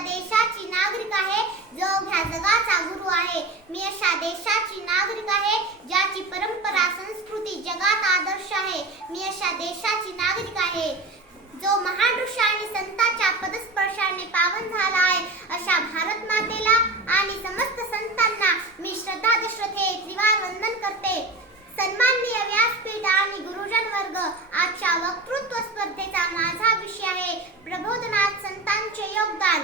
देशाची नागरिक आहे जो ह्या जगाचा गुरु आहे. मी अशा देशाची नागरिक आहे ज्याची परंपरा संस्कृती जगात आदर्श आहे. मी अशा देशाची नागरिक आहे जो महान ऋषी आणि संतांच्या पदस्पर्शाने पावन झाला आहे. अशा भारत मातेला आणि समस्त संतांना मी श्रद्धाश्रद्धे त्रिवार वंदन करते. सन्माननीय व्यासपीठ आणि गुरुजन वर्ग, आजच्या वक्तृत्व स्पर्धेचा माझा विषय आहे प्रबोधनात संतांचे योगदान.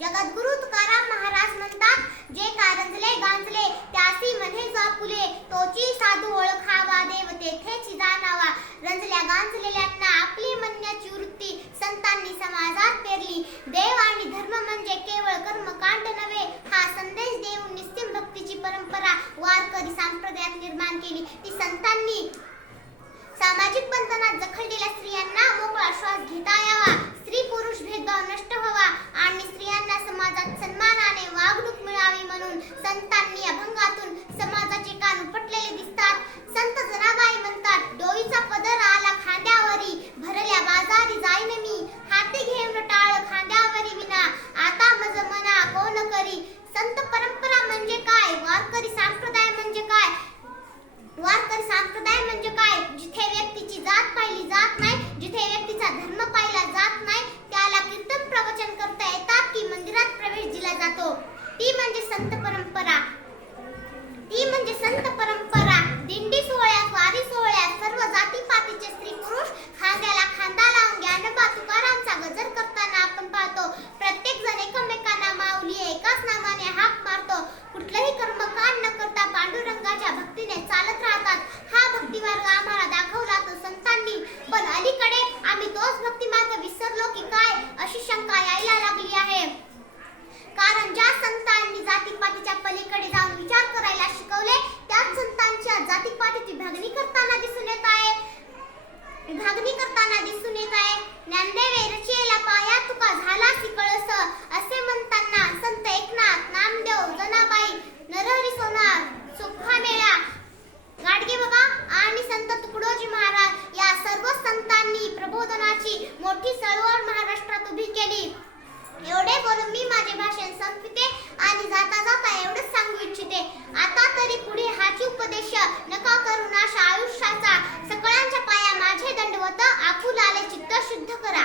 जगद्गुरु तुकाराम महाराज म्हणतात, जे का रंजले गांजले त्यासी म्हणे जापुले, तोची साधू ओळखावा देव तेथेची जाणावा. रंजल्या गांजलेल्यांना आपली म्हणण्याची वृत्ती संतांनी समाजात पेरली. देव आणि धर्म म्हणजे केवळ कर्मकांड नव्हे, हा संदेश देऊन निस्सिम भक्तीची परंपरा वारकरी संप्रदायात निर्माण केली. ती संतांनी सामाजिक बंधनात जखडलेल्या स्त्रियांना मोकळा श्वास घेता यावा, स्त्री पुरुष भेदभाव नष्ट व्हावा आणि स्त्रियांना समाजात सन्मानाने वागणूक मिळावी म्हणून संतांनी अभंगातून समाजाचे कान उपटलेले दिसतात. संत जनाबाई म्हणतात, डोईचा पदर आला खांद्यावरी, भरल्या बाजारी जाईन मी, हाती घेऊन टाळ खांद्यावरी विना, आता मज मना कोण करी. संत परंपरा म्हणजे काय? वारकरी संप्रदाय म्हणजे काय? वारकरी संप्रदाय म्हणजे काय? जिथे व्यक्तीची जात पाहिली जात नाही, जिथे व्यक्तीचा धर्म पाहिला जात नाही, त्याला कीर्तन प्रवचन करता येतात की मंदिरात प्रवेश दिला जातो. ती म्हणजे संत परंपरा. ती म्हणजे संत परंपरा. दिंडी सोहळ्यात, वारी सोहळ्यात सर्व जातीपातीचे स्त्री पुरुष खांद्याला खांदा लावून ज्ञानोबा तुकारामचा गजर करताना आपण पाहतो. प्रत्येक जण एकमेकांना माऊली एकाच नामाने हाक मारतो. कुठलंही कर्मकांड न करता पांडुरंगाच्या भक्तीने चालत राहतात. हा भक्ती मार्ग आम्हाला दाखवला तो संतांनी, पण अलीकडे आम्ही तोच भक्ती मार्ग विसरलो की काय अशी शंका यायला लागली आहे. कारण ज्या संतांनी जातीपातीच्या पलीकडे जाऊन विचार करायला शिकवले, त्याच संतांच्या जातीपातीत विभागणी करताना दिसून येत आहे. ज्ञानदेवे रचियेला पाया तुका झालासी कळस, असे म्हणताना संत एकनाथ, नामदेव, जनाबाई, नरहरी सोनार, सुखामेळा, गाडगे बाबा आणि संत तुकडोजी महाराज या सर्व संतांनी प्रबोधनाची मोठी चळवळ महाराष्ट्रात उभी केली. एवढे बोलून मी माझे भाषण संपविते आणि जाता जाता एवढंच सांगू इच्छिते, आता तरी पुढे हाची उपदेश नका करू नाश आयुष्याचा, सकळांच्या पाया माझे दंडवत, आपुलाले चित्त शुद्ध करा.